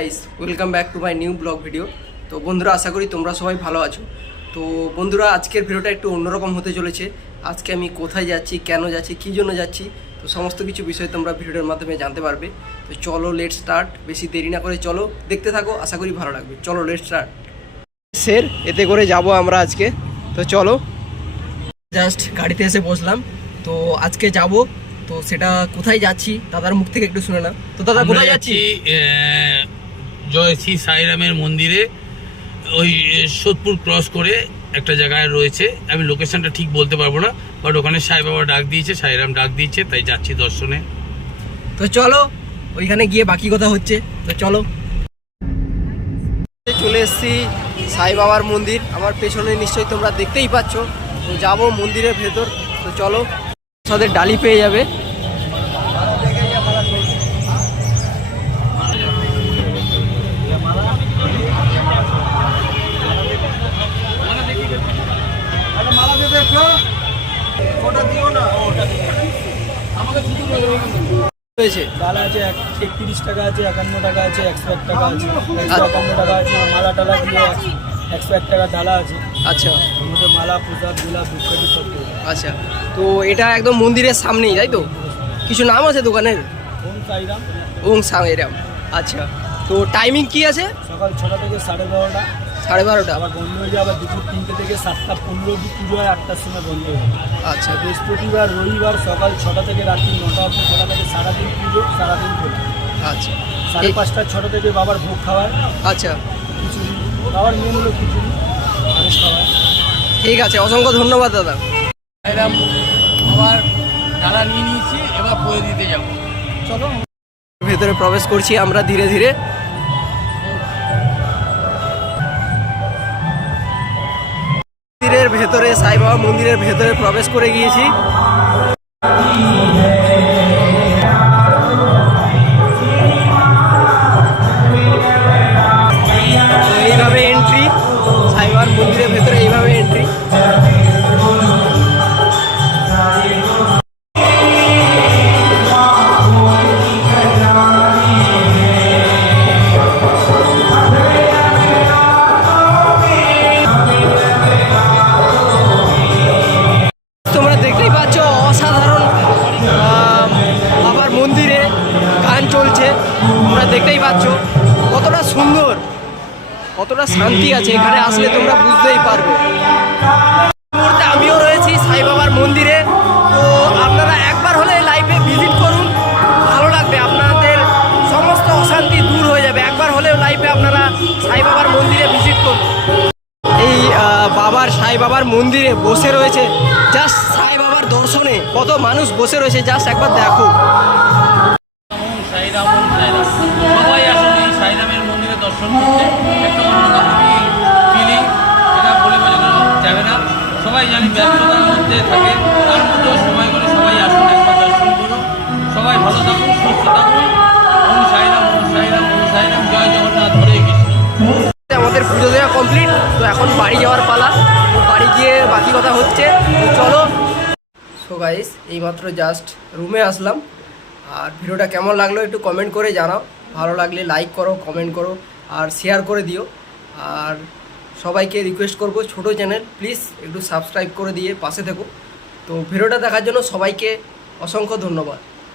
Guys welcome back to my new blog video তো বন্ধুরা আশা করি তোমরা সবাই ভালো আছো। তো বন্ধুরা আজকের ভিডিওটা একটু অন্যরকম হতে চলেছে। আজকে আমি কোথায় যাচ্ছি কেন যাচ্ছি কী জন্য যাচ্ছি তো সমস্ত কিছু বিষয় তোমরা ভিডিওর মাধ্যমে জানতে পারবে। তো চলো লেট স্টার্ট বেশি দেরি না করে চলো দেখতে থাকো আশা করি ভালো লাগবে। চলো লেট স্টার্ট স্যার এতে করে যাব আমরা আজকে। তো চলো। জাস্ট গাড়িতে এসে বসলাম। তো আজকে যাব। তো সেটা কোথায় যাচ্ছি দাদার মুখ থেকে একটু শুনে না তো দাদা কোথায় যাচ্ছি জয় শ্রী সাইরামের মন্দিরে ওই সোদপুর ক্রস করে একটা জায়গায় রয়েছে। আমি লোকেশনটা ঠিক বলতে পারব না বাট ওখানে সাই বাবা ডাক দিয়েছে, সাইরাম ডাক দিয়েছে, তাই যাচ্ছি দর্শনে। তো চলো, ওইখানে গিয়ে বাকি কথা হচ্ছে, তো চলো। চলে এসেছি সাই বাবার মন্দির, আমার পেছনে নিশ্চয়ই তোমরা দেখতেই পাচ্ছ। তো যাব মন্দিরের ভেতর, তো চলো। সাথে ডালি পেয়ে যাবে। হয়েছে? ডাল আছে এক একত্রিশ টাকা আছে একান্ন টাকা আছে একশো এক টাকা আছে একশো একান্ন টাকা আছে মালা টালা দিয়ে একশো এক টাকা ডালা আছে। আচ্ছা। মালা প্রসাদ ধূপকাঠি সব আচ্ছা। তো এটা একদম মন্দিরের সামনেই তাই তো? কিছু নাম আছে দোকানের? ওম সাইরাম। ওং সাংয়েরাম আচ্ছা। তো টাইমিং কি আছে? সকাল ছটা থেকে সাড়ে বারোটা। সাড়ে বারোটা? আবার বন্ধ হয়ে যায় আবার দুপুর তিনটে থেকে সাতটা পনেরো অবধি পুজো হয় আটটার সময় বন্ধ হয়ে যায়। আচ্ছা। বৃহস্পতিবার রবিবার সকাল ছটা থেকে রাত্রি নটা অবধি ছটা থেকে সারাদিন পুজো সারাদিন খোলা আচ্ছা। সাড়ে ঠিক- পাঁচটা ছটা থেকে বাবার ভোগ খাওয়ায় আচ্ছা। খিচুড়ি। বাবার মেন হলো খিচুড়ি পায়েস খাওয়ায় ঠিক আছে অসংখ্য ধন্যবাদ দাদা। সাইরাম আবার ডালা নিয়ে নিয়েছি এবার বয়ে দিতে যাব। চলো ভেতরে প্রবেশ করছি আমরা ধীরে ধীরে। ভেতরে সাইবাবা মন্দিরের ভেতরে প্রবেশ করে গিয়েছি। চলছে, তোমরা দেখতেই পাচ্ছ, কতটা সুন্দর, কতটা শান্তি আছে এখানে আসলে তোমরা বুঝতেই পারবে। মুহূর্তে আমিও রয়েছি সাই বাবার মন্দিরে, তো আপনারা একবার হলে লাইভে ভিজিট করুন, ভালো লাগবে, আপনাদের সমস্ত অশান্তি দূর হয়ে যাবে। একবার হলেও লাইভে আপনারা সাই বাবার মন্দিরে ভিজিট করুন। এই বাবার, সাই বাবার মন্দিরে বসে রয়েছে জাস্ট সাই বাবার দর্শনে কত মানুষ বসে রয়েছে জাস্ট একবার দেখো। সবাই ব্যস্ততার মধ্যে থাকে, তার মধ্যেও সময় করে সবাই আসুন একবার দর্শন করুন। সবাই ভালো থাকুন, সুস্থ থাকুন। আমাদের পুজো দেওয়া কমপ্লিট তো এখন বাড়ি যাওয়ার পালা। বাড়ি গিয়ে বাকি কথা হচ্ছে চলো। সো গাইস এইমাত্র জাস্ট রুমে আসলাম। আর ভিডিওটা কেমন লাগল একটু কমেন্ট করে জানাও। ভালো লাগলে লাইক করো কমেন্ট করো, আর শেয়ার করে দিও। আর সবাইকে রিকোয়েস্ট করব, ছোট চ্যানেল প্লিজ একটু সাবস্ক্রাইব করে দিয়ে পাশে থেকো। তো ভিডিওটা দেখার জন্য সবাইকে অসংখ্য ধন্যবাদ।